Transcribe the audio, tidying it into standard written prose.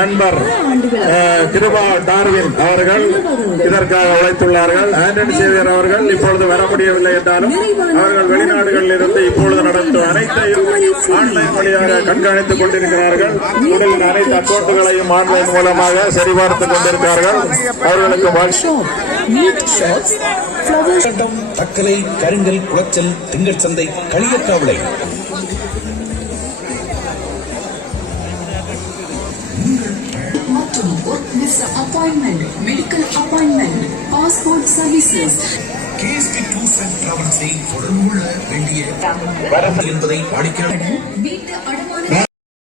நண்பர் கிருபா டார்வின் அவர்கள் இதற்காக உழைத்துள்ளார்கள். ஆண்டனி சேவியர் அவர்கள் இப்பொழுது வர முடியவில்லை என்றாலும் அவர்கள் வெளிநாடுகளில் இருந்து இப்பொழுது நடத்தும் அனைத்தையும் ஆன்லைன் வழியாக கண்காணித்துக் கொண்டிருக்கிறார்கள். உடலின் அனைத்து அக்கௌண்ட்டுகளையும் ஆன்லைன் மூலமாக சரிபார்த்துக் கொண்டிருக்கிறார்கள். அவர்களுக்கு தக்கலை, கருங்கல், குளச்சல், திங்கள் சந்தை, களியக்காவளை. மற்றும் work visa appointment, medical appointment, passport services, KSP tours and டிராவல்ஸை தொடர்பு கொள்ள வேண்டிய என்பதை வாடிக்கையாளர் வீட்டு அடமான